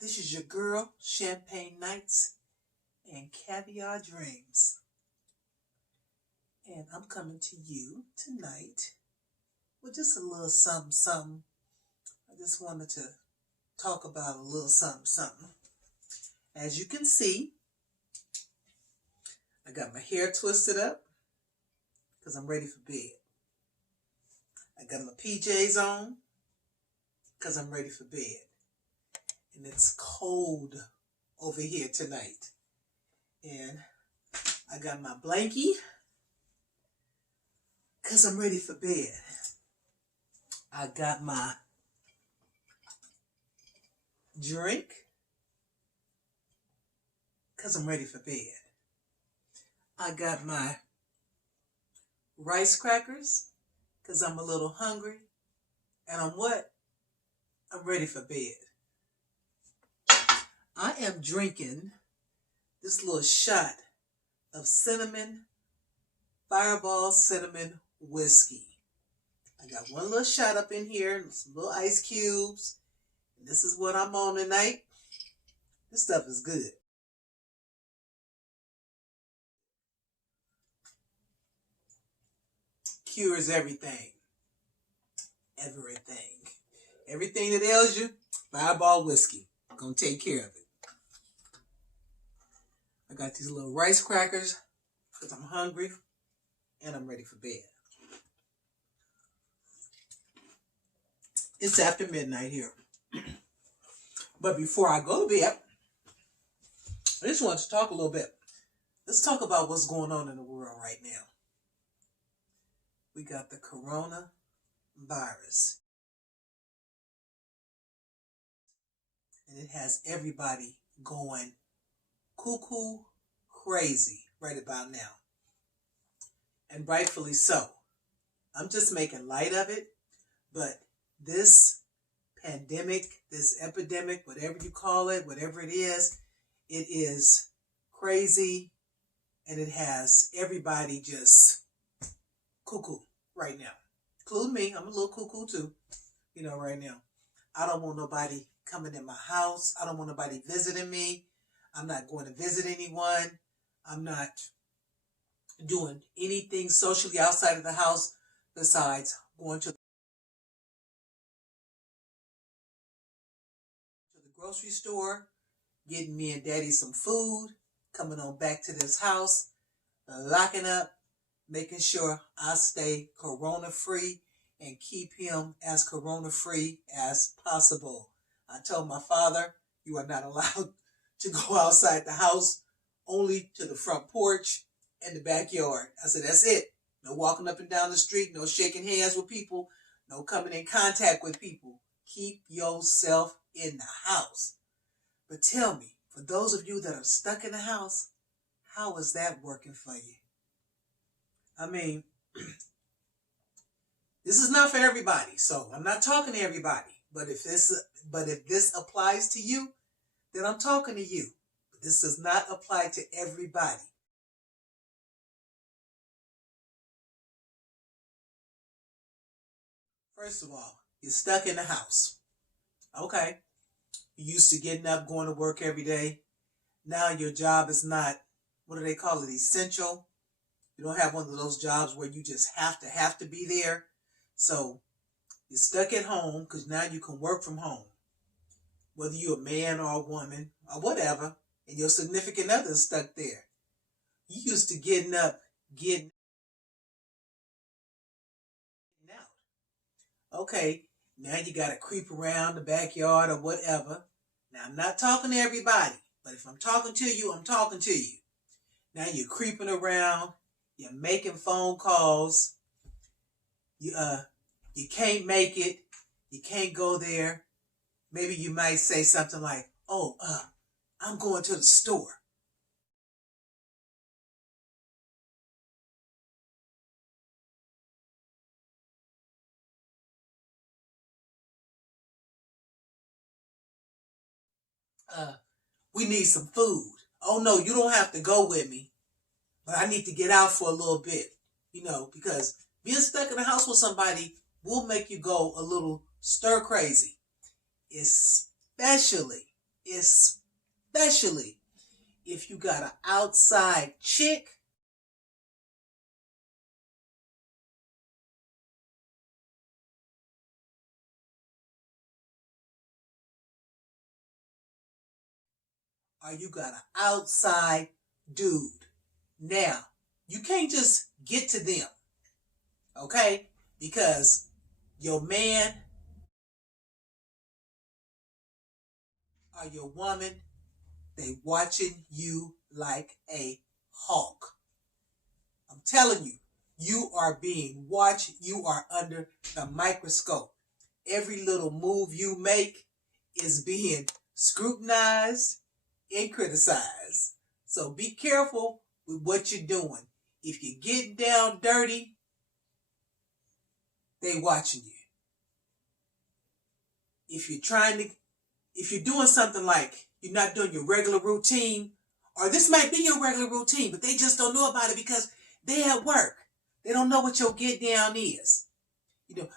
This is your girl, Champagne Nights and Caviar Dreams. And I'm coming to you tonight with just a little something. I just wanted to talk about a little something. As you can see, I got my hair twisted up because I'm ready for bed. I got my PJs on because I'm ready for bed. And it's cold over here tonight. And I got my blankie because I'm ready for bed. I got my drink because I'm ready for bed. I got my rice crackers because I'm a little hungry. And I'm what? I'm ready for bed. I am drinking this little shot of Fireball cinnamon whiskey. I got one little shot up in here and some little ice cubes. And this is what I'm on tonight. This stuff is good. Cures everything. Everything that ails you, Fireball whiskey. Gonna take care of it. I got these little rice crackers because I'm hungry and I'm ready for bed. It's after midnight here. But before I go to bed, I just want to talk a little bit. Let's talk about what's going on in the world right now. We got the coronavirus. And it has everybody going cuckoo crazy right about now. And rightfully so. I'm just making light of it, but this pandemic, this epidemic, whatever you call it, whatever it is crazy, and it has everybody just cuckoo right now. Including me, I'm a little cuckoo too, right now. I don't want nobody coming in my house. I don't want nobody visiting me. I'm not going to visit anyone. I'm not doing anything socially outside of the house besides going to the grocery store, getting me and Daddy some food, coming on back to this house, locking up, making sure I stay corona-free and keep him as corona-free as possible. I told my father, you are not allowed to go outside the house, only to the front porch and the backyard. I said, that's it. No walking up and down the street, no shaking hands with people, no coming in contact with people. Keep yourself in the house. But tell me, for those of you that are stuck in the house, how is that working for you? I mean, this is not for everybody, so I'm not talking to everybody. But if this applies to you, then I'm talking to you. But this does not apply to everybody. First of all, you're stuck in the house. Okay. You used to getting up, going to work every day. Now your job is not, what do they call it, essential. You don't have one of those jobs where you just have to be there. So you're stuck at home because now you can work from home. Whether you're a man or a woman or whatever, and your significant other is stuck there. You used to getting up, getting out. Okay, now you got to creep around the backyard or whatever. Now, I'm not talking to everybody, but if I'm talking to you, I'm talking to you. Now you're creeping around. You're making phone calls. You can't make it. You can't go there. Maybe you might say something like, oh, I'm going to the store. We need some food. Oh, no, you don't have to go with me, but I need to get out for a little bit, because being stuck in the house with somebody will make you go a little stir crazy, especially especially if you got an outside chick. Or you got an outside dude. Now, you can't just get to them, okay? Because your man or your woman, they watching you like a hawk. I'm telling you, you are being watched. You are under the microscope. Every little move you make is being scrutinized and criticized. So be careful with what you're doing. If you get down dirty, they watching you. If you're doing something like you're not doing your regular routine, or this might be your regular routine, but they just don't know about it because they at work. They don't know what your get down is.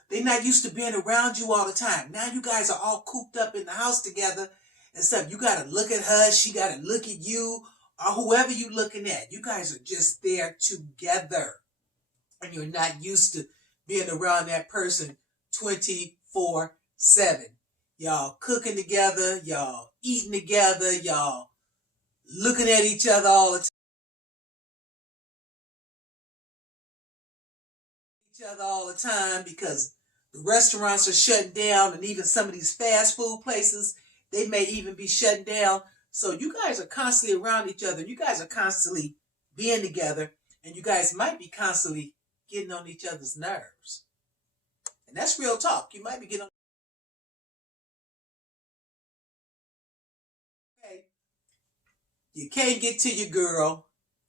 They're not used to being around you all the time. Now you guys are all cooped up in the house together and stuff. You got to look at her. She got to look at you or whoever you looking at. You guys are just there together. And you're not used to being around that person 24/7. Y'all cooking together. Y'all eating together. Y'all looking at each other all the time. Because the restaurants are shutting down, and even some of these fast food places, they may even be shutting down. So you guys are constantly around each other. You guys are constantly being together, and you guys might be constantly getting on each other's nerves. And that's real talk. You might be getting on. Okay. You can't get to your girl.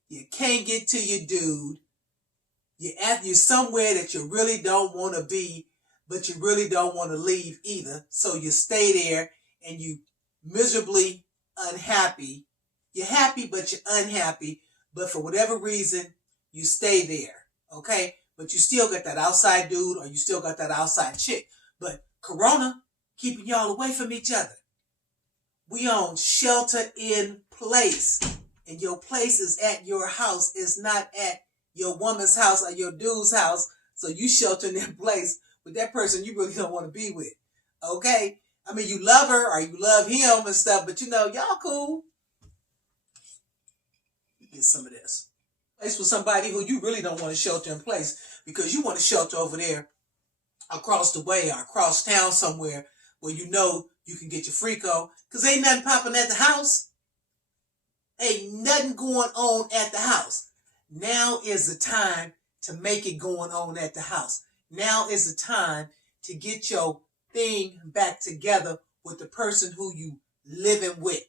You can't get to your dude. You're somewhere that you really don't want to be, but you really don't want to leave either. So you stay there and you miserably unhappy. You're happy, but you're unhappy. But for whatever reason, you stay there. Okay? But you still got that outside dude or you still got that outside chick. But Corona keeping y'all away from each other. We on shelter in place. And your place is at your house. It's not at your woman's house or your dude's house. So you sheltering in place with that person you really don't want to be with. Okay? I mean, you love her or you love him and stuff, but y'all cool. Get some of this. Place with somebody who you really don't want to shelter in place because you want to shelter over there across the way or across town somewhere where you can get your freako because ain't nothing popping at the house. Ain't nothing going on at the house. Now is the time to make it going on at the house. Now is the time to get your thing back together with the person who you living with.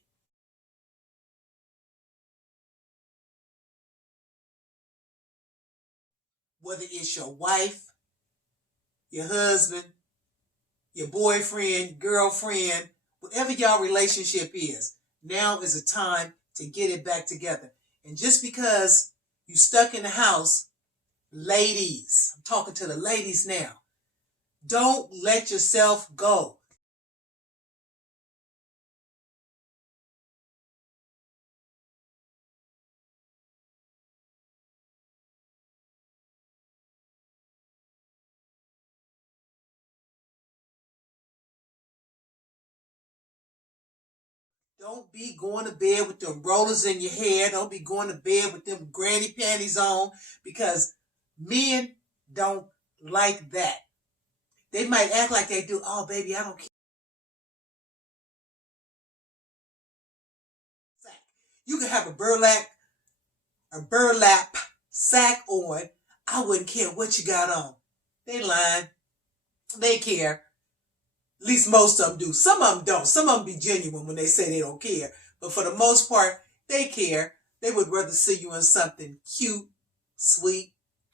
Whether it's your wife, your husband, your boyfriend, girlfriend, whatever y'all relationship is, now is the time to get it back together. And just because you stuck in the house, ladies, I'm talking to the ladies now, don't let yourself go. Don't be going to bed with them rollers in your hair. Don't be going to bed with them granny panties on because men don't like that. They might act like they do. Oh, baby, I don't care. You can have a burlap sack on. I wouldn't care what you got on. They lying. They care. At least most of them do. Some of them don't. Some of them be genuine when they say they don't care. But for the most part, they care. They would rather see you in something cute, sweet,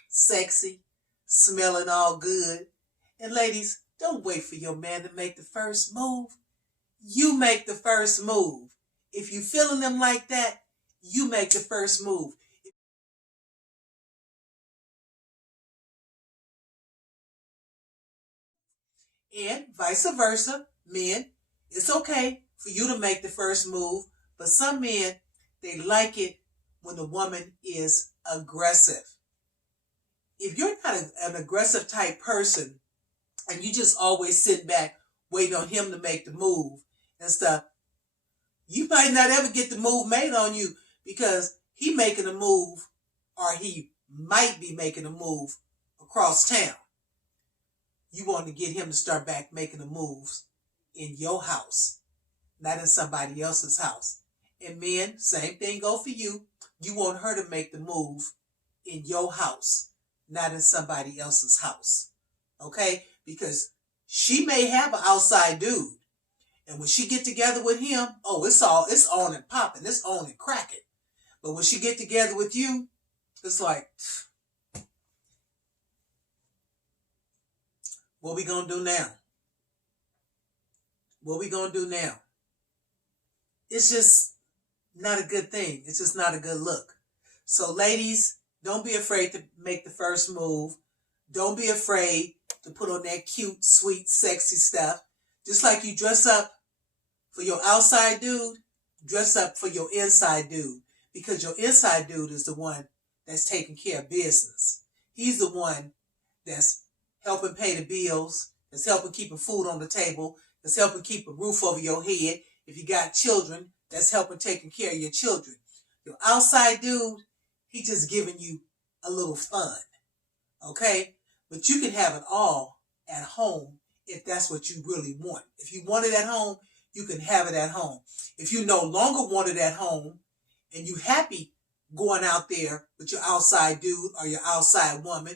sexy, smelling all good. And ladies, don't wait for your man to make the first move. You make the first move. If you feeling them like that, you make the first move. And vice versa, men, it's okay for you to make the first move. But some men, they like it when the woman is aggressive. If you're not an aggressive type person and you just always sit back waiting on him to make the move and stuff, you might not ever get the move made on you, because he making a move, or he might be making a move across town. You want to get him to start back making the moves in your house, not in somebody else's house. And men, same thing go for you. You want her to make the move in your house, not in somebody else's house. Okay? Because she may have an outside dude, and when she get together with him, oh, it's on and popping, it's on and cracking. But when she get together with you, it's like, what we gonna do now? What we gonna do now? It's just not a good thing. It's just not a good look. So ladies, don't be afraid to make the first move. Don't be afraid to put on that cute, sweet, sexy stuff. Just like you dress up for your outside dude, dress up for your inside dude. Because your inside dude is the one that's taking care of business. He's the one that's helping pay the bills, that's helping keep food on the table, that's helping keep a roof over your head. If you got children, that's helping taking care of your children. Your outside dude, he just giving you a little fun, okay? But you can have it all at home if that's what you really want. If you want it at home, you can have it at home. If you no longer want it at home and you happy going out there with your outside dude or your outside woman,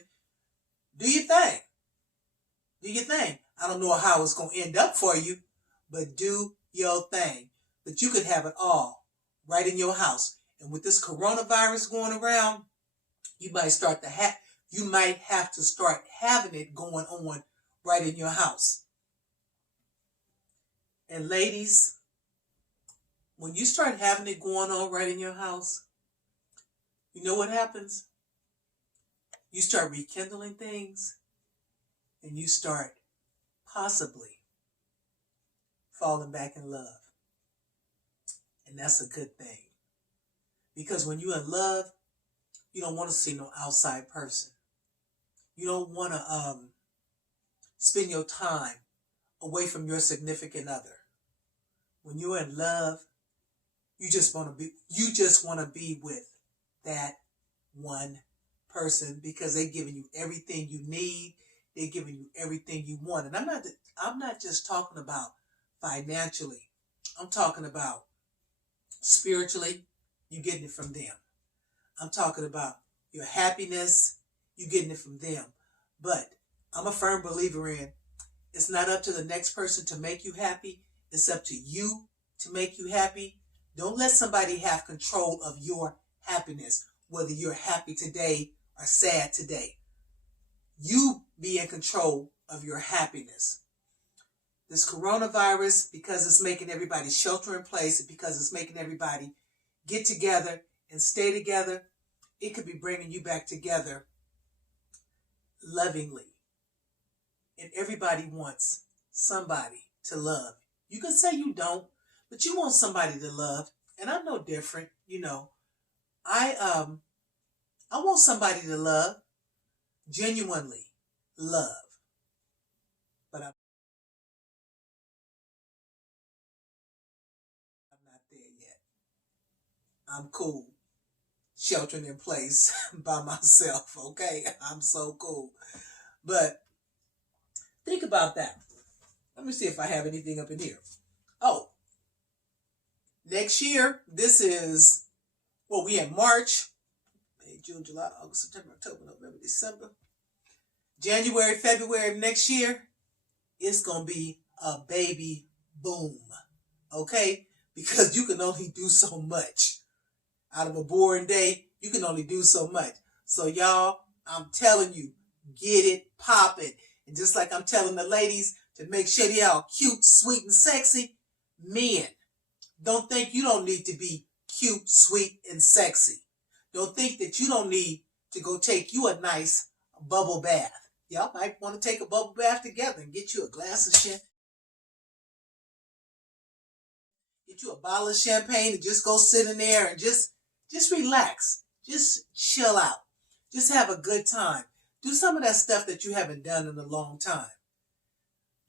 do your thing. Do your thing. I don't know how it's going to end up for you, but do your thing. But you could have it all right in your house. And with this coronavirus going around, you might have to start having it going on right in your house. And ladies, when you start having it going on right in your house, you know what happens? You start rekindling things, and you start possibly falling back in love. And that's a good thing. Because when you're in love, you don't want to see no outside person. You don't want to spend your time away from your significant other. When you're in love, you just want to be with that one person, because they're giving you everything you need. They're giving you everything you want. And I'm not just talking about financially. I'm talking about spiritually. You getting it from them. I'm talking about your happiness. You getting it from them. But I'm a firm believer in, it's not up to the next person to make you happy. It's up to you to make you happy. Don't let somebody have control of your happiness, whether you're happy today or sad today. You be in control of your happiness. This coronavirus, because it's making everybody shelter in place, because it's making everybody get together and stay together, it could be bringing you back together lovingly. And everybody wants somebody to love. You can say you don't, but you want somebody to love. And I'm no different, you know. I want somebody to love, genuinely love. But I'm not there yet. I'm cool, sheltering in place by myself, okay? I'm so cool. But think about that. Let me see if I have anything up in here. Oh, next year, this is, well, we in March, May, June, July, August, September, October, November, December. January, February of next year, it's going to be a baby boom, okay? Because you can only do so much. Out of a boring day, you can only do so much. So y'all, I'm telling you, get it popping. And just like I'm telling the ladies to make sure they are cute, sweet, and sexy, men, don't think you don't need to be cute, sweet, and sexy. Don't think that you don't need to go take you a nice bubble bath. Y'all might want to take a bubble bath together and get you a glass of champagne. Get you a bottle of champagne and just go sit in there and just relax. Just chill out. Just have a good time. Do some of that stuff that you haven't done in a long time.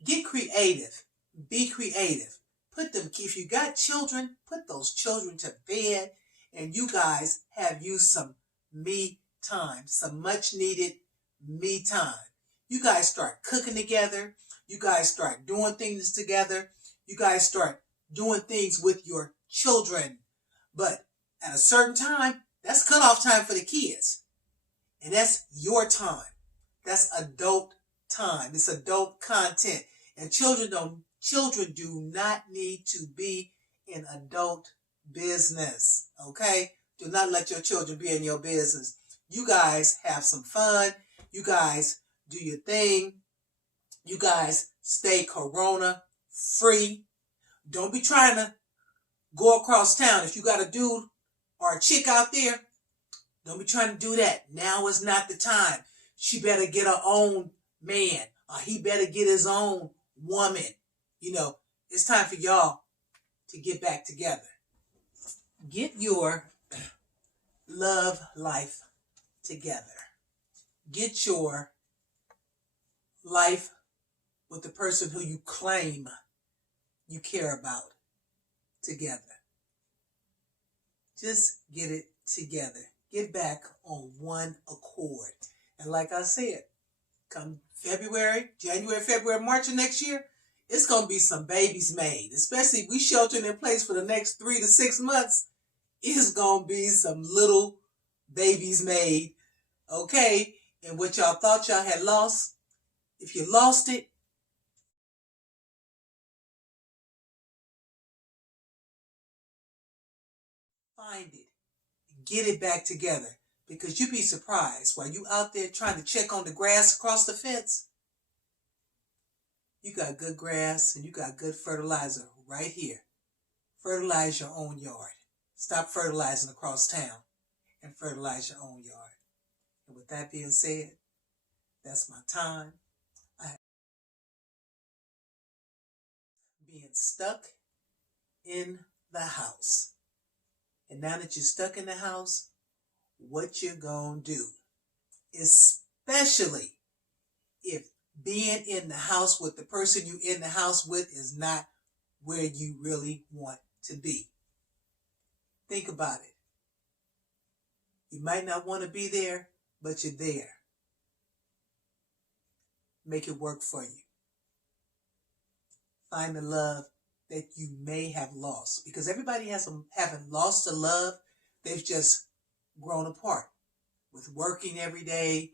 Get creative. Be creative. If you got children, put those children to bed, and you guys have you some me time, some much needed me time. You guys start cooking together. You guys start doing things together. You guys start doing things with your children. But at a certain time, that's cutoff time for the kids. And that's your time. That's adult time. It's adult content. And children do not need to be in adult business. Okay? Do not let your children be in your business. You guys have some fun. You guys do your thing. You guys stay corona free. Don't be trying to go across town. If you got a dude or a chick out there, don't be trying to do that. Now is not the time. She better get her own man, or he better get his own woman. You know, it's time for y'all to get back together. Get your love life together. Get your life with the person who you claim you care about together. Just get it together. Get back on one accord. And like I said, come January, February, March of next year, it's going to be some babies made. Especially if we sheltering in place for the next 3 to 6 months, it's going to be some little babies made. Okay? And what y'all thought y'all had lost, if you lost it, find it. Get it back together. Because you'd be surprised while you out there trying to check on the grass across the fence, you got good grass and you got good fertilizer right here. Fertilize your own yard. Stop fertilizing across town and fertilize your own yard. And with that being said, that's my time. Being stuck in the house. And now that you're stuck in the house, what you're going to do, especially if being in the house with the person you're in the house with is not where you really want to be. Think about it. You might not want to be there, but you're there. Make it work for you. Find the love that you may have lost. Because everybody haven't lost the love. They've just grown apart with working every day,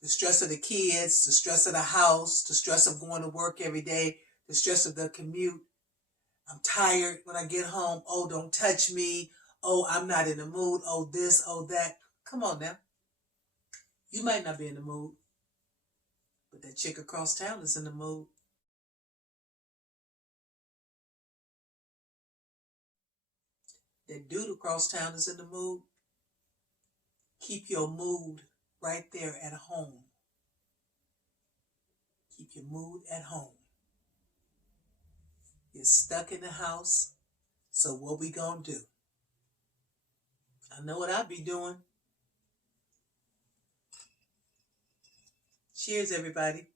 the stress of the kids, the stress of the house, the stress of going to work every day, the stress of the commute. I'm tired when I get home. Oh, don't touch me. Oh, I'm not in the mood. Oh, this, oh, that. Come on now. You might not be in the mood, but that chick across town is in the mood. That dude across town is in the mood. Keep your mood right there at home. Keep your mood at home. You're stuck in the house, so what we gonna do? I know what I'll be doing. Cheers, everybody.